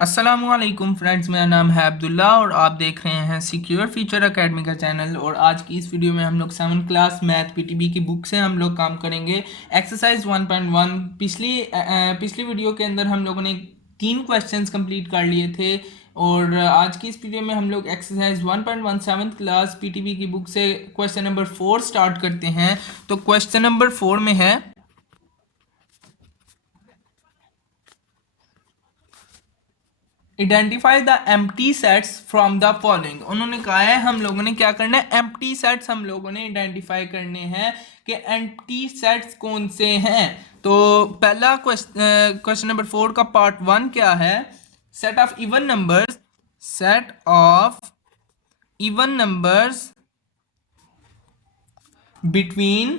अस्सलामुअलैकुम फ्रेंड्स, मेरा नाम है अब्दुल्ला और आप देख रहे हैं सिक्योर फ्यूचर एकेडमी का चैनल। और आज की इस वीडियो में हम लोग 7 क्लास मैथ पीटीबी की बुक से हम लोग काम करेंगे एक्सरसाइज 1.1। पिछली वीडियो के अंदर हम लोगों ने 3 क्वेश्चंस कंप्लीट कर लिए थे और आज की इस वीडियो में हम लोग एक्सरसाइज 1.1 7 क्लास पीटीबी की बुक से क्वेश्चन नंबर 4 स्टार्ट करते हैं। तो क्वेश्चन नंबर 4 में है identify the empty sets from the following. उन्होंने कहा है हम लोगों ने क्या करना है, एम्प्टी सेट्स हम लोगों ने आइडेंटिफाई करने हैं कि एम्प्टी सेट्स कौन से हैं। तो पहला क्वेश्चन नंबर 4 का पार्ट 1 क्या है, set of even numbers, set of even numbers between.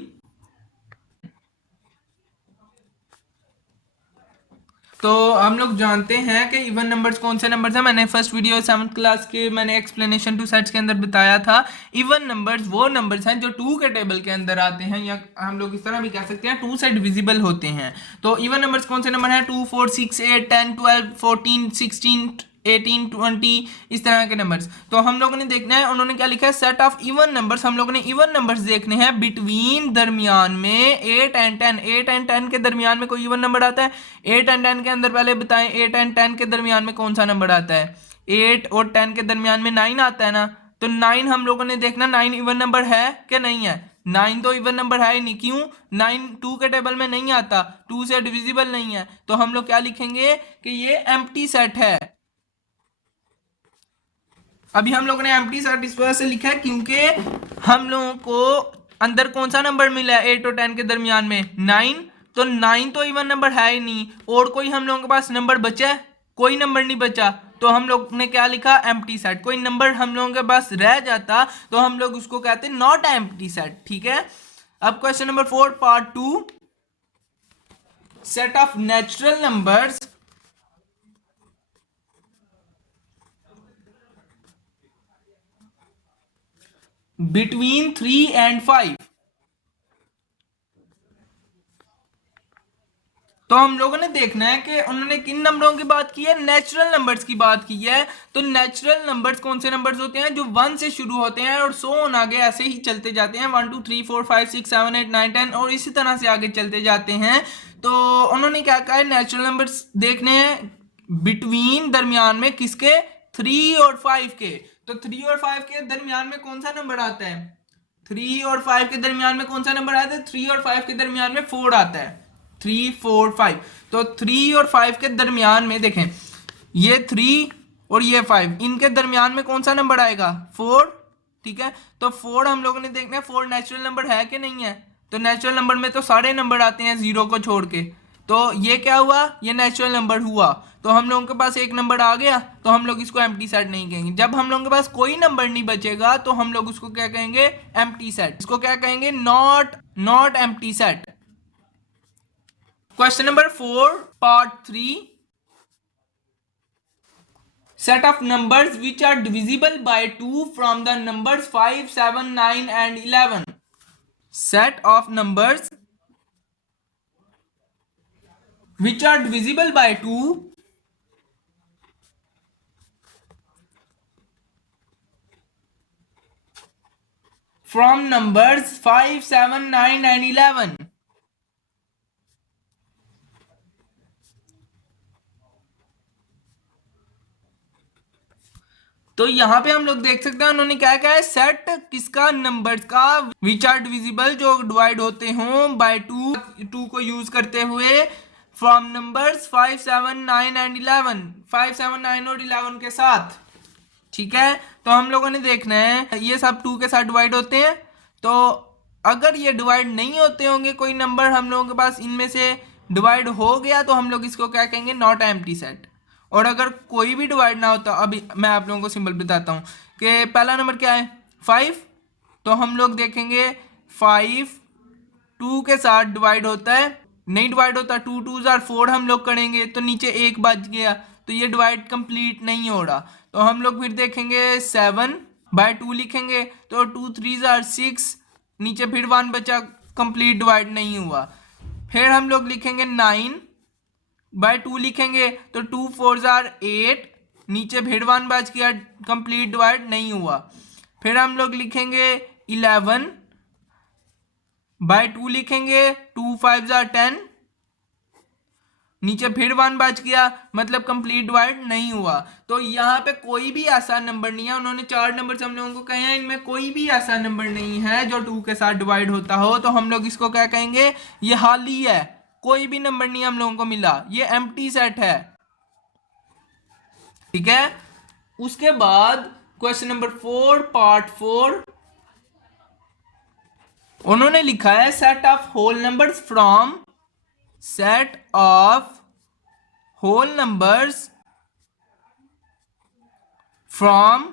तो हम लोग जानते हैं कि इवन नंबर्स कौन से नंबर्स हैं। मैंने फर्स्ट वीडियो 7 क्लास के मैंने एक्सप्लेनेशन टू सेट्स के अंदर बताया था। इवन नंबर्स वो नंबर्स हैं जो 2 के टेबल के अंदर आते हैं, या हम लोग इस तरह भी कह सकते हैं 2 से डिविजिबल होते हैं। तो इवन नंबर्स कौन से नंबर हैं, 2 4 6 8 10 12 14 16 18 20, इस तरह के नंबर्स। तो हम लोगों ने देखना है, उन्होंने क्या लिखा है, सेट ऑफ इवन नंबर्स। हम लोगों ने इवन नंबर्स देखने हैं बिटवीन, दरमियान में 8 एंड 10। 8 एंड 10 के दरमियान में कोई इवन नंबर आता है। 8 एंड 10 के अंदर पहले बताएं 8 एंड 10 के दरमियान में कौन सा नंबर आता है। 8 और 10 के दरमियान में 9 आता है ना। तो 9 हम लोगों ने देखना 9 इवन नंबर है कि नहीं है। 9 तो इवन नंबर है ही नहीं, क्यों, 9 2 के टेबल में नहीं आता, 2 से डिविजिबल नहीं है। तो हम लोग क्या लिखेंगे कि ये एम्प्टी सेट है। अभी हम लोगों ने एम्प्टी सेट इस वजह से लिखा है क्योंकि हम लोगों को अंदर कौन सा नंबर मिला है 8 और 10 के दरमियान में, 9। तो 9 तो इवन नंबर है ही नहीं, और कोई हम लोगों के पास नंबर बचा है, कोई नंबर नहीं बचा। तो हम लोग ने क्या लिखा, एम्प्टी सेट। कोई नंबर हम लोगों के पास रह जाता तो हम लोग उसको कहते हैं नॉट एम्प्टी सेट। ठीक है। अब question number 4 part 2, set of natural numbers between 3 and 5। तो हम लोगों ने देखना है कि उन्होंने किन नंबरों की बात की है, नेचुरल नंबर्स की बात की है। तो नेचुरल नंबर्स कौन से नंबर्स होते हैं, जो 1 से शुरू होते हैं और सो ऑन आगे ऐसे ही चलते जाते हैं, 1 2 3 4 5 6 7 8 9 10 और इसी तरह से आगे चलते जाते हैं। तो उन्होंने क्या कहा है, नेचुरल नंबर्स देखने हैं बिटवीन, दरमियान में किसके, 3 और 5 के। तो 3 और 5 के दरमियान में कौन सा नंबर आता है, 3 और 5 के दरमियान में कौन सा नंबर आता है, 3 और 5 के दरमियान में 4 आता है, 3 4 5। तो 3 और 5 के दरमियान में देखें, ये 3 और ये 5, इनके दरमियान में कौन सा नंबर आएगा, 4। ठीक है। तो 4 हम लोगों ने देखना है 4 नेचुरल नंबर है कि नहीं है। तो नेचुरल नंबर में तो सारे नंबर आते हैं जीरो को छोड़ के। तो ये क्या हुआ, ये नेचुरल नंबर हुआ। तो हम लोगों के पास एक नंबर आ गया, तो हम लोग इसको एम्प्टी सेट नहीं कहेंगे। जब हम लोगों के पास कोई नंबर नहीं बचेगा तो हम लोग उसको क्या कहेंगे, एम्प्टी सेट। इसको क्या कहेंगे, not not empty set. Question number 4 part 3, set of numbers which are divisible by 2 from the numbers 5 7 9 and 11। set of numbers which are divisible by 2 from numbers 5 7 9 and 11। तो यहां पे हम लोग देख सकते हैं उन्होंने क्या कहा है, सेट किसका, नंबर्स का, विच आर डिविजिबल, जो डिवाइड होते हों बाय 2, 2 को यूज करते हुए, फ्रॉम नंबर्स 5 7 9 एंड 11, 5 7 9 और 11 के साथ। ठीक है। तो हम लोगों ने देखना है ये सब 2 के साथ डिवाइड होते हैं। तो अगर ये डिवाइड नहीं होते होंगे, कोई नंबर हम लोगों के पास इनमें से डिवाइड हो गया, तो हम लोग इसको क्या कहेंगे, नॉट एम्प्टी सेट। और अगर कोई भी डिवाइड ना होता, अभी मैं आप लोगों को सिंबल बताता हूँ कि पहला नंबर क्या है, 5। तो हम लोग देखेंगे 5 2 के साथ डिवाइड होता है, नहीं डिवाइड होता, 2 2 जार 4 हम लोग करेंगे तो नीचे एक बच गया, तो ये डिवाइड कंप्लीट नहीं हो रहा। तो हम लोग फिर देखेंगे 7 बाय 2 लिखेंगे, तो 2 3 जार 6, नीचे फिर 1 बचा, कंप्लीट डिवाइड नहीं हुआ। फिर हम लोग लिखेंगे 9 बाय 2 लिखेंगे तो 2 4 आर 8, नीचे फिर 1 बच गया, कंप्लीट डिवाइड नहीं हुआ। फिर हम लोग लिखेंगे 11 बाय 2 लिखेंगे, 2 5 जार 10, नीचे फिर 1 बच गया, मतलब कंप्लीट डिवाइड नहीं हुआ। तो यहाँ पे कोई भी ऐसा नंबर नहीं है, उन्होंने 4 नंबर हम लोगों को कहे हैं, इनमें कोई भी ऐसा नंबर नहीं है जो 2 के साथ डिवाइड होता हो। तो हम लोग इसको क्या कहेंगे, ये खाली है, कोई भी नंबर नहीं हम लोगों को मिला, ये एम्प्टी सेट है। ठीक है, उसके बाद क्वेश्चन नंबर 4 पार्ट 4, उन्होंने लिखा है set of whole numbers from, set of whole numbers from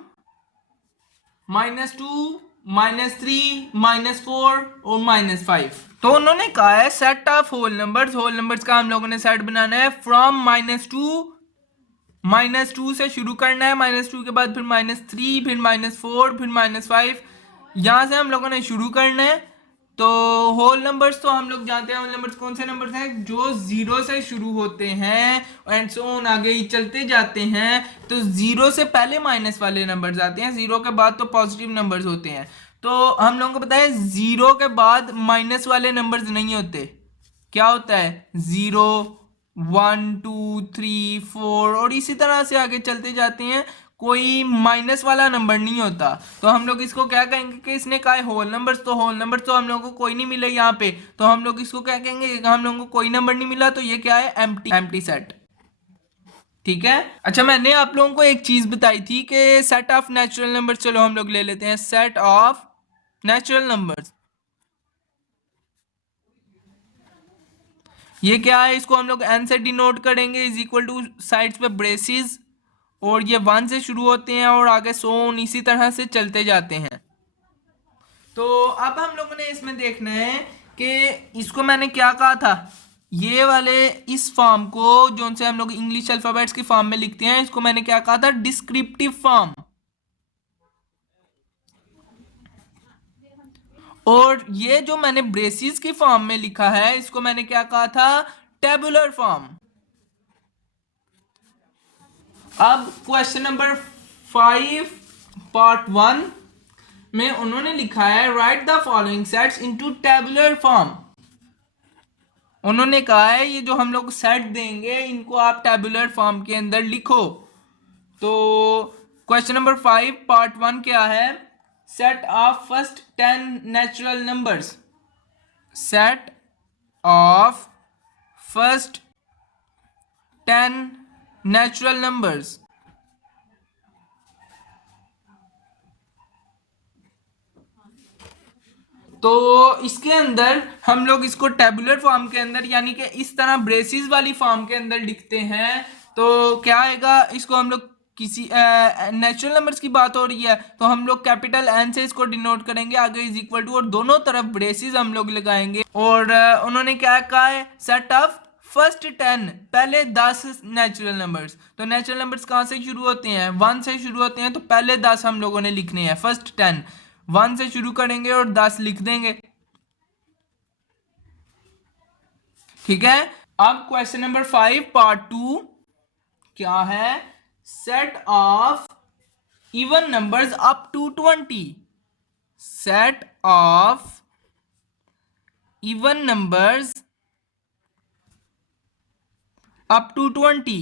-2, -3, -4 और -5। तो उन्होंने कहा है set of whole numbers, whole numbers का हम लोगों ने सेट बनाना है फ्रॉम -2 से शुरू करना है, -2 के बाद फिर -3, फिर -4, फिर -5, यहां से हम लोगों ने शुरू करना है। तो होल नंबर्स तो हम लोग जानते हैं, होल नंबर्स कौन से नंबर्स हैं, जो 0 से शुरू होते हैं एंड सो ऑन आगे ही चलते जाते हैं। तो 0 से पहले माइनस वाले नंबर्स आते हैं, 0 के बाद तो पॉजिटिव नंबर्स होते हैं। तो हम लोगों को पता है 0 के बाद माइनस वाले नंबर्स नहीं होते, क्या होता है 0 1 2 3 4 और इसी तरह से आगे चलते जाते हैं, कोई माइनस वाला नंबर नहीं होता। तो हम लोग इसको क्या कहेंगे कि इसने कहा है होल नंबर्स, तो होल नंबर्स तो हम लोगों को कोई नहीं मिले यहाँ पे, तो हम लोग इसको क्या कहेंगे, हम लोगों को कोई नंबर नहीं मिला, तो ये क्या है, एम्प्टी सेट। ठीक है, अच्छा मैंने आप लोगों को एक चीज बताई थी कि सेट ऑफ नेचुरल नंबर्स, चलो हम लोग ले लेते हैं सेट ऑफ नेचुरल नंबर्स। ये क्या है, इसको हम लोग एन से डिनोट करेंगे, इज इक्वल टू साइड्स पे ब्रेसिस, और ये 1 से शुरू होते हैं और आगे सोन इसी तरह से चलते जाते हैं। तो अब हम लोगों ने इसमें देखना है कि इसको मैंने क्या कहा था, ये वाले इस फॉर्म को जो से हम लोग इंग्लिश अल्फाबेट्स की फॉर्म में लिखते हैं, इसको मैंने क्या कहा था, डिस्क्रिप्टिव फॉर्म। और ये जो मैंने ब्रेसिस की फॉर्म में लिखा है, इसको मैंने क्या कहा था, टेबुलर फॉर्म। अब क्वेश्चन नंबर 5 पार्ट 1 में उन्होंने लिखा है right the following sets into tabular form. उन्होंने कहा है ये जो हम लोग सेट देंगे इनको आप टेबुलर फॉर्म के अंदर लिखो। तो क्वेश्चन नंबर 5 पार्ट 1 क्या है, set of first 10 natural numbers, set of first 10 natural numbers. तो इसके अंदर हम लोग इसको टेबुलर फॉर्म के अंदर यानी कि इस तरह ब्रेसिस वाली फॉर्म के अंदर लिखते हैं। तो क्या आएगा, इसको हम लोग किसी नेचुरल नंबर्स की बात हो रही है तो हम लोग कैपिटल एन से इसको डिनोट करेंगे, आगे इज इक्वल टू और दोनों तरफ ब्रेसिस हम लोग लगाएंगे। और उन्होंने क्या कहा है, सेट ऑफ फर्स्ट 10, पहले 10 नेचुरल नंबर्स। तो नेचुरल नंबर्स कहाँ से शुरू होते हैं, 1 से शुरू होते हैं, तो पहले 10 हम लोगों ने लिखने हैं, फर्स्ट 10 1 से शुरू करेंगे और 10 लिख देंगे। ठीक है, अब क्वेश्चन नंबर 5 पार्ट 2 क्या है, set of even numbers up to 20, set of even numbers up to 20।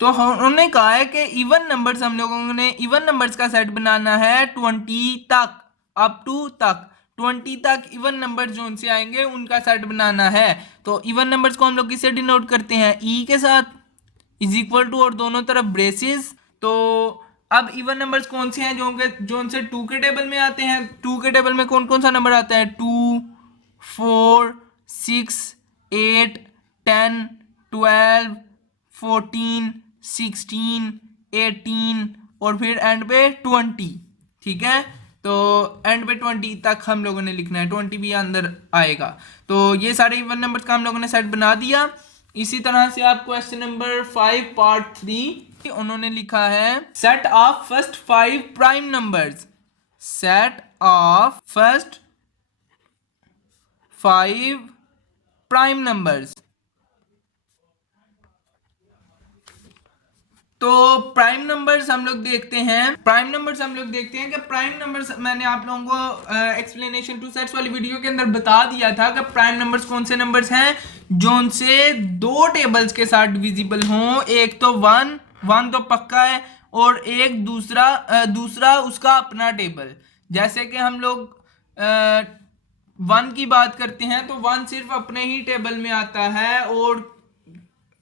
तो उन्होंने कहा है कि इवन नंबर्स हम लोगों ने इवन नंबर्स का सेट बनाना है 20 तक, अप टू तक 20 तक इवन नंबर जो उनसे आएंगे उनका सेट बनाना है। तो इवन नंबर्स को हम लोग किससे डिनोट करते हैं, ई के साथ, इज इक्वल टू और दोनों तरफ ब्रेसिस। तो अब इवन नंबर्स कौन से हैं जो उनसे 2 के टेबल में आते हैं, 2 के टेबल में कौन कौन सा नंबर आता है, 2 4 6 8 10 12 14 16 18 और फिर एंड पे 20। ठीक है, तो एंड पे 20 तक हम लोगों ने लिखना है, 20 भी अंदर आएगा। तो ये सारे इवन नंबर्स का हम लोगों ने सेट बना दिया। इसी तरह से आप क्वेश्चन नंबर 5 पार्ट 3 उन्होंने लिखा है set of first 5 prime numbers, set of first 5 prime numbers. तो प्राइम नंबर्स हम लोग देखते हैं कि प्राइम नंबर्स मैंने आप लोगों को एक्सप्लेनेशन टू सेट्स वाली वीडियो के अंदर बता दिया था कि प्राइम नंबर्स कौन से नंबर्स हैं जो उनसे दो टेबल्स के साथ डिविजिबल हों। एक तो वन तो पक्का है, और एक दूसरा उसका अपना टेबल। जैसे कि हम लोग वन की बात करते हैं तो वन सिर्फ अपने ही टेबल में आता है और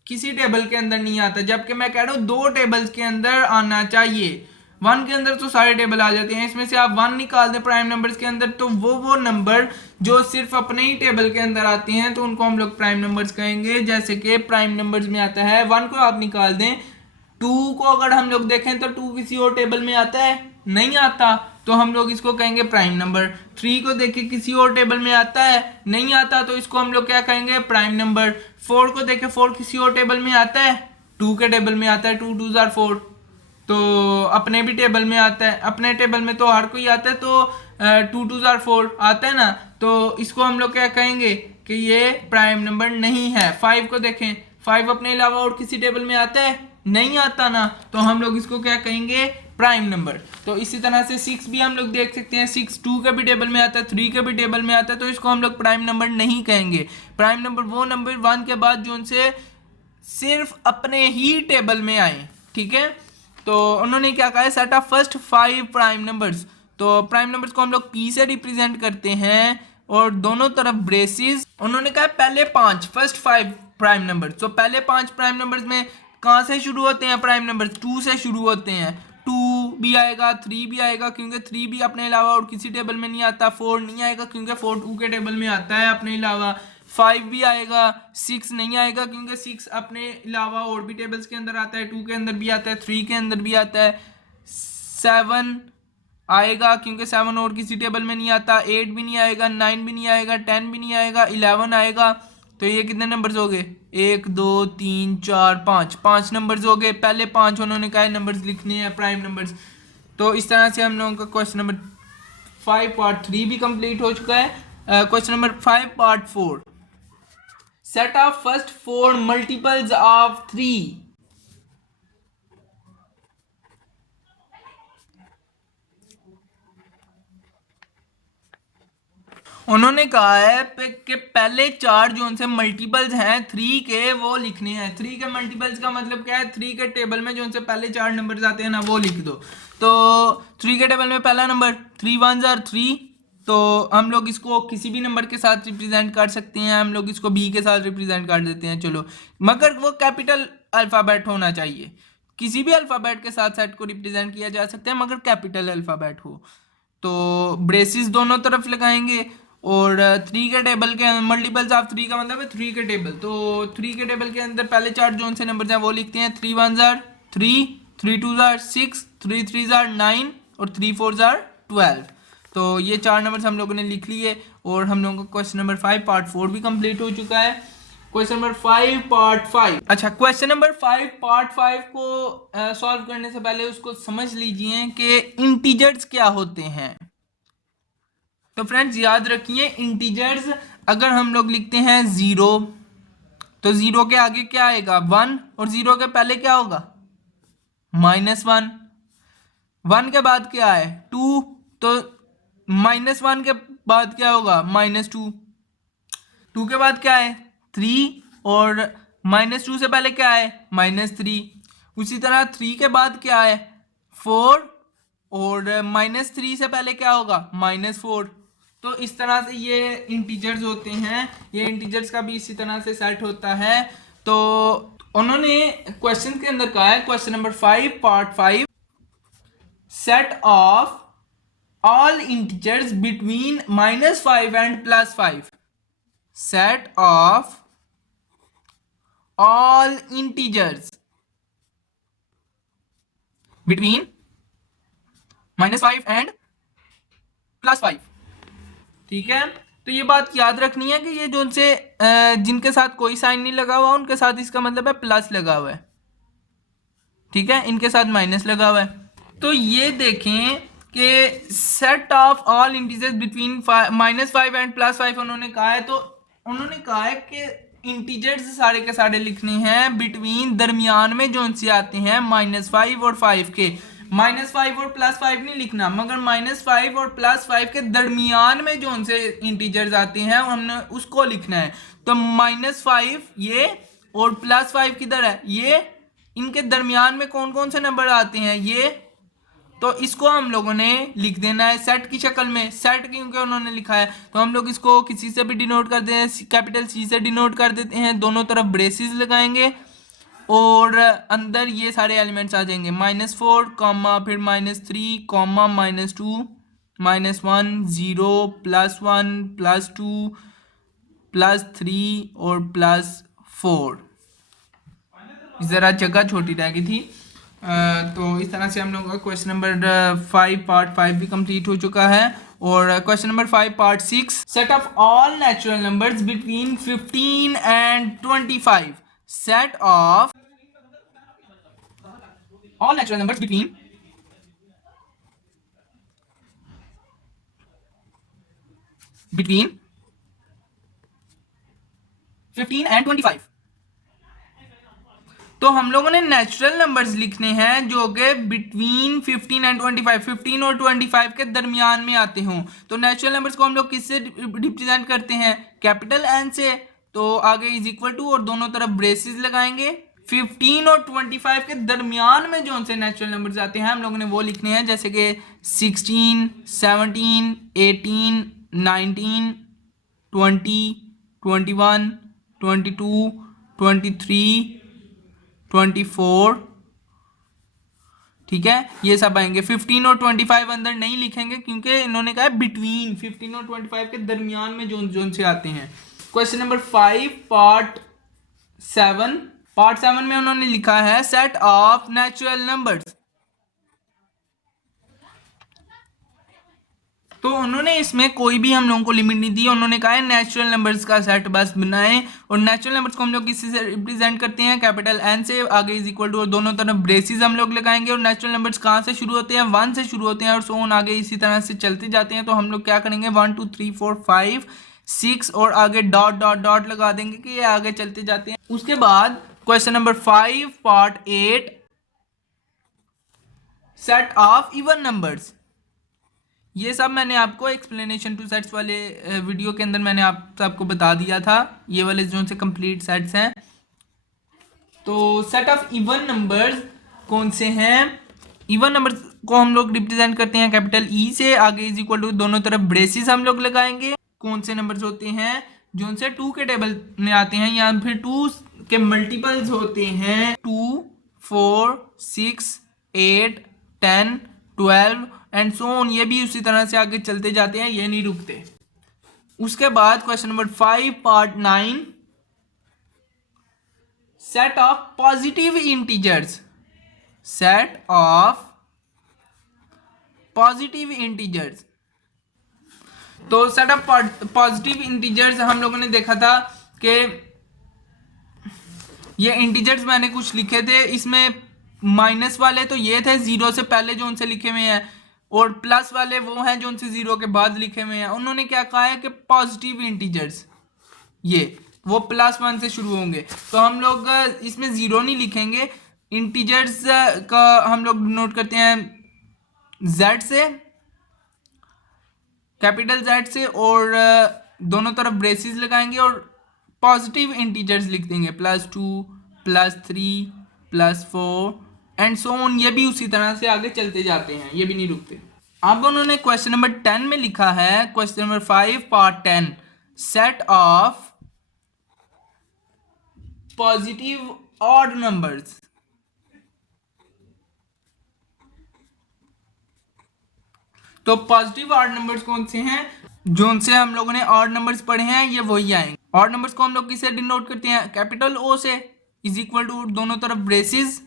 किसी टेबल के अंदर नहीं आता, जबकि मैं कह रहा हूं दो टेबल्स के अंदर आना चाहिए। वन के अंदर तो सारे टेबल आ जाते हैं, इसमें से आप वन निकाल दें प्राइम नंबर्स के अंदर तो वो नंबर जो सिर्फ अपने ही टेबल के अंदर आते हैं तो उनको हम लोग प्राइम नंबर्स कहेंगे। जैसे कि प्राइम नंबर्स में आता है, वन को आप निकाल दें, टू को अगर हम लोग देखें तो टू किसी और टेबल में आता है, नहीं आता, तो हम लोग इसको कहेंगे प्राइम नंबर। थ्री को देखें किसी और टेबल में आता है, नहीं आता, तो इसको हम लोग क्या कहेंगे प्राइम नंबर। फोर को देखें, फोर किसी और टेबल में आता है, टू के टेबल में आता है, टू टू जार फोर, तो अपने भी टेबल में आता है, अपने टेबल में तो हर कोई आता है, तो टू टू जार फोर आता है ना, तो इसको हम लोग क्या कहेंगे कि ये प्राइम नंबर नहीं है। फाइव को देखें, फाइव अपने अलावा और किसी टेबल में आता है, नहीं आता ना, तो हम लोग इसको क्या कहेंगे प्राइम नंबर। तो इसी तरह से सिक्स भी हम लोग देख सकते हैं, सिक्स टू के भी टेबल में आता है, थ्री के भी टेबल में आता है, तो इसको हम लोग प्राइम नंबर नहीं कहेंगे। प्राइम नंबर वो नंबर वन के बाद जो उनसे सिर्फ अपने ही टेबल में आए, ठीक है। तो उन्होंने क्या कहा है, set of first five prime numbers. तो प्राइम नंबर्स को हम लोग पी से रिप्रेजेंट करते हैं और दोनों तरफ ब्रेसेस। उन्होंने कहा पहले पांच, फर्स्ट फाइव प्राइम नंबर, तो पहले पांच प्राइम नंबर्स में कहाँ से शुरू होते हैं प्राइम नंबर्स, टू से शुरू होते हैं। टू भी आएगा, थ्री भी आएगा क्योंकि थ्री भी अपने अलावा और किसी टेबल में नहीं आता, फोर नहीं आएगा क्योंकि फोर टू के टेबल में आता है अपने अलावा, फाइव भी आएगा, सिक्स नहीं आएगा क्योंकि सिक्स अपने अलावा और भी टेबल्स के अंदर आता है, टू के अंदर भी आता है, थ्री के अंदर भी आता है, सेवन आएगा क्योंकि सेवन और किसी टेबल में नहीं आता, एट भी नहीं आएगा, नाइन भी नहीं आएगा, टेन भी नहीं आएगा, इलेवन आएगा। तो ये कितने नंबर्स हो गए, एक दो तीन चार पाँच, पाँच नंबर्स हो गए। पहले पाँच उन्होंने कहा नंबर्स लिखने हैं प्राइम नंबर्स। तो इस तरह से हम लोगों का क्वेश्चन नंबर 5 पार्ट 3 भी कंप्लीट हो चुका है। Question number 5 part 4, set of first four multiples of 3। उन्होंने कहा है कि पहले चार जो उनसे मल्टीपल्स हैं थ्री के वो लिखने हैं। थ्री के मल्टीपल्स का मतलब क्या है, थ्री के टेबल में जो उनसे पहले चार नंबर्स आते हैं ना वो लिख दो। तो थ्री के टेबल में पहला नंबर थ्री वन जार थ्री, तो हम लोग इसको किसी भी नंबर के साथ रिप्रेजेंट कर सकते हैं, हम लोग इसको बी के साथ रिप्रेजेंट कर देते हैं, चलो, मगर वो कैपिटल अल्फ़ाबेट होना चाहिए। किसी भी अल्फ़ाबेट के साथ सेट को रिप्रेजेंट किया जा सकता है मगर कैपिटल अल्फ़ाबेट हो। तो ब्रेसिस दोनों तरफ लगाएंगे और थ्री के टेबल के मल्टीपल्स ऑफ थ्री का मतलब है थ्री के टेबल। तो थ्री के टेबल के अंदर पहले चार जो से नंबर हैं वो लिखते हैं, थ्री वन जार थ्री, थ्री टू जार सिक्स, थ्री थ्री जार नाइन और थ्री फोर जार 12। तो ये चार नंबर हम लोगों ने लिख लिए और हम लोगों का क्वेश्चन नंबर 5 पार्ट 4 भी कंप्लीट हो चुका है। क्वेश्चन नंबर 5 पार्ट 5, अच्छा क्वेश्चन नंबर 5 पार्ट 5 को सॉल्व करने से पहले उसको समझ लीजिए कि इंटीजर्स क्या होते हैं। तो फ्रेंड्स याद रखिए, इंटीजर्स अगर हम लोग लिखते हैं जीरो तो जीरो के आगे क्या आएगा वन, और जीरो के पहले क्या होगा माइनस वन, वन के बाद क्या है टू, तो माइनस वन के बाद क्या होगा माइनस टू, टू के बाद क्या है थ्री, और माइनस टू से पहले क्या है माइनस थ्री। उसी तरह थ्री के बाद क्या है फोर, और माइनस थ्री से पहले क्या होगा माइनस फोर। तो इस तरह से ये इंटीजर्स होते हैं, ये इंटीजर्स का भी इसी तरह से सेट होता है। तो उन्होंने क्वेश्चन के अंदर कहा है, question number 5 part 5, set of all integers between -5 and +5, set of all integers between -5 and +5, ठीक है। तो ये बात याद रखनी है कि ये जो उनसे जिनके साथ कोई साइन नहीं लगा हुआ उनके साथ इसका मतलब है प्लस लगा हुआ है, ठीक है, इनके साथ माइनस लगा हुआ है। तो ये देखें कि set of all integers between -5 and +5 उन्होंने कहा है। तो उन्होंने कहा है कि इंटीजर्स सारे के सारे लिखने हैं बिटवीन, दरमियान में जो से आते हैं -5 और 5 के। -5 और +5 नहीं लिखना, मगर -5 और +5 के दरमियान में जो से इंटीजर्स आते हैं हमने उसको लिखना है। तो -5 ये और +5 किधर है, ये इनके दरमियान में कौन कौन से नंबर आते हैं ये, तो इसको हम लोगों ने लिख देना है सेट की शक्ल में। सेट क्योंकि उन्होंने लिखा है तो हम लोग इसको किसी से भी डिनोट करते हैं, कैपिटल सी से डिनोट कर देते हैं, दोनों तरफ ब्रेसेस लगाएंगे और अंदर ये सारे एलिमेंट्स आ जाएंगे -4 कॉमा फिर -3 कॉमा -2 -1 0 +1 +2 +3 और +4। ज़रा जगह छोटी रह गई थी। तो इस तरह से हम लोग का क्वेश्चन नंबर 5 पार्ट 5 भी कंप्लीट हो चुका है। और question number 5 part 6, set of all natural numbers between 15 and 25। Set of all natural numbers between between 15 and 25। तो हम लोगों ने नेचुरल नंबर्स लिखने हैं जो कि बिटवीन 15 एंड 25, 15 और 25 के दरमियान में आते हों। तो नेचुरल नंबर्स को हम लोग किससे रिप्रेजेंट करते हैं, कैपिटल एन से। तो आगे इज इक्वल टू और दोनों तरफ ब्रेसेस लगाएंगे। 15 और 25 के दरमियान में जो से नेचुरल नंबर्स आते हैं हम लोगों ने वो लिखने हैं, जैसे कि 16, 17, 18, 19, 20, 21, 22, 23, 24। ठीक है, ये सब आएंगे। 15 और 25 अंदर नहीं लिखेंगे क्योंकि इन्होंने कहा बिटवीन 15 और 25 के दरमियान में जोन जोन से आते हैं। Question number 5 part 7। पार्ट 7 में उन्होंने लिखा है सेट ऑफ नेचुरल नंबर्स। तो उन्होंने इसमें कोई भी हम लोगों को लिमिट नहीं दी, उन्होंने कहा है नेचुरल नंबर्स का सेट बस बनाएं। और नेचुरल नंबर्स को हम लोग किसी से रिप्रेजेंट करते हैं, कैपिटल एन से। आगे इज इक्वल टू और दोनों तरफ ब्रेसेस हम लोग लगाएंगे। और नेचुरल नंबर्स कहाँ से शुरू होते हैं, 1 से शुरू होते हैं और सो ऑन आगे इसी तरह से चलते जाते हैं। तो हम लोग क्या करेंगे, 1 2 3 4 5 6 और आगे डॉट डॉट डॉट लगा देंगे कि ये आगे चलते जाते हैं। उसके बाद question number 5 part 8, set of even numbers. ये सब मैंने आपको एक्सप्लेनेशन टू सेट्स वाले वीडियो के अंदर मैंने आप सबको बता दिया था, ये वाले जो से कंप्लीट सेट्स हैं। तो सेट ऑफ इवन नंबर्स कौन से हैं, इवन नंबर्स को हम लोग रिप्रेजेंट करते हैं कैपिटल ई से। आगे इज इक्वल टू दोनों तरफ ब्रेसेस हम लोग लगाएंगे। कौन से नंबर्स होते हैं जो से 2 के टेबल में आते हैं या फिर 2 के मल्टीपल्स होते हैं, 2 4 6 8 10 12 एंड सो ऑन। ये भी उसी तरह से आगे चलते जाते हैं, ये नहीं रुकते। उसके बाद question number 5 part 9, set of positive integers. Set of positive integers. तो सेट ऑफ पॉजिटिव इंटीजर्स हम लोगों ने देखा था कि ये इंटीजर्स मैंने कुछ लिखे थे, इसमें माइनस वाले तो ये थे 0 से पहले जो उनसे लिखे हुए हैं, और प्लस वाले वो हैं जो उनसे 0 के बाद लिखे हुए हैं। उन्होंने क्या कहा है कि पॉजिटिव इंटीजर्स ये वो +1 से शुरू होंगे। तो हम लोग इसमें 0 नहीं लिखेंगे, इंटीजर्स का हम लोग नोट करते हैं Z से, कैपिटल Z से, और दोनों तरफ ब्रेसेस लगाएंगे और पॉजिटिव इंटीजर्स लिख देंगे, +2 +3 +4 एंड सो ऑन। ये भी उसी तरह से आगे चलते जाते हैं, ये भी नहीं रुकते। अब उन्होंने क्वेश्चन नंबर 10 में लिखा है, question number 5 part 10, set of positive odd numbers. तो पॉजिटिव ऑड नंबर्स कौन से हैं, जो से हम लोगों ने ऑड नंबर्स पढ़े हैं ये वही आएंगे। ऑड नंबर्स को हम लोग किससे डिनोट करते हैं, कैपिटल ओ से, इज इक्वल टू दोनों तरफ ब्रेसेस।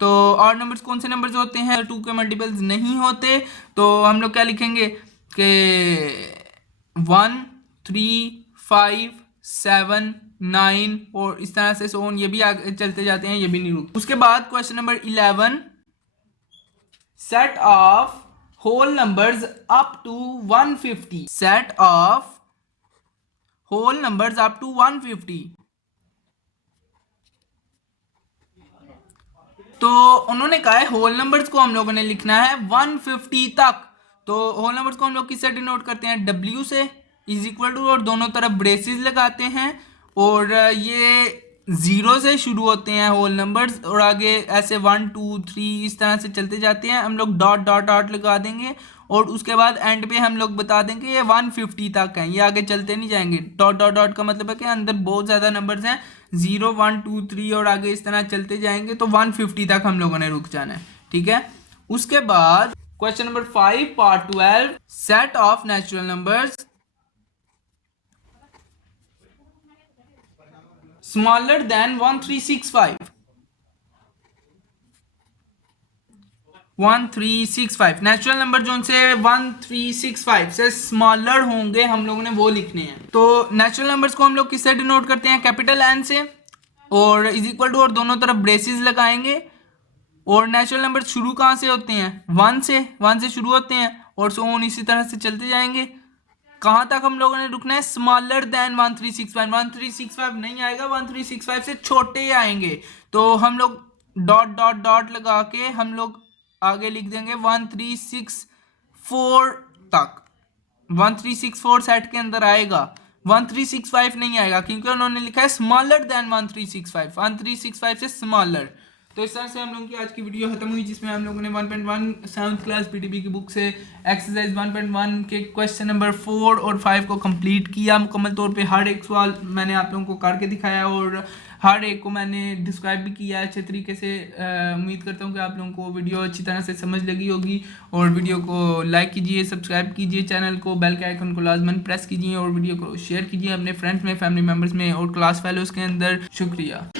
तो ऑड नंबर्स कौन से नंबर्स होते हैं, 2 के मल्टीपल्स नहीं होते। तो हम लोग क्या लिखेंगे कि 1 3 5 7 9 और इस तरह से सोन, ये भी आगे चलते जाते हैं, ये भी नहीं रुकते। उसके बाद question number 11, set of whole numbers up to 150। Set of whole numbers up to 150। तो उन्होंने कहा है होल नंबर्स को हम लोगों ने लिखना है 150 तक। तो होल नंबर्स को हम लोग किससे डिनोट करते हैं, W से, इज इक्वल टू, और दोनों तरफ ब्रेसेस लगाते हैं, और ये 0 से शुरू होते हैं होल नंबर्स, और आगे ऐसे 1 2 3 इस तरह से चलते जाते हैं। हम लोग डॉट डॉट डॉट लगा देंगे, और उसके बाद एंड पे हम लोग बता देंगे ये 150 तक हैं, ये आगे चलते नहीं जाएंगे। डॉट डॉट डॉट का मतलब है कि अंदर बहुत ज़्यादा नंबर्स हैं, 0 1 2 3 और आगे इस तरह चलते जाएंगे, तो 150 तक हम लोगों ने रुक जाना है, ठीक है। उसके बाद question number 5 part 12, set of natural numbers smaller than 1365। 1365 natural number जो उनसे 1365 से स्मॉलर होंगे हम लोगों ने वो लिखने हैं। तो नेचुरल नंबर्स को हम लोग किससे डिनोट करते हैं, कैपिटल एन से, और इज इक्वल टू, और दोनों तरफ ब्रेसेस लगाएंगे। और नेचुरल नंबर शुरू कहाँ से होते हैं, 1 से शुरू होते हैं, और सो ऑन इसी तरह से चलते जाएंगे। कहाँ तक हम लोगों ने रुकना है, स्मॉलर देन 1365। 1365 नहीं आएगा, 1365 से छोटे आएंगे, तो हम लोग डॉट डॉट डॉट लगा के हम लोग आगे लिख देंगे 1364 तक। 1364 सेट के अंदर आएगा, 1365 नहीं आएगा, क्योंकि उन्होंने लिखा है स्मॉलर देन 1365, 1365 से स्मॉलर। तो इस तरह से हम लोगों की आज की वीडियो खत्म हुई, जिसमें हम लोगों ने 1.1 7th क्लास पीटीबी की बुक से एक्सरसाइज 1.1 के क्वेश्चन नंबर 4 और 5 को कंप्लीट किया मुकम्मल तौर पे। हर एक सवाल मैंने आप लोगों को करके दिखाया, और हर एक को मैंने डिस्क्राइब भी किया अच्छे तरीके से। उम्मीद करता हूँ कि आप लोगों को वीडियो अच्छी तरह से समझ लगी होगी, और वीडियो को लाइक कीजिए, सब्सक्राइब कीजिए चैनल को, बेल के आइकन को लाजमन प्रेस कीजिए, और वीडियो को शेयर कीजिए अपने फ्रेंड्स में, फैमिली मेम्बर्स में, और क्लास फेलोज के अंदर। शुक्रिया।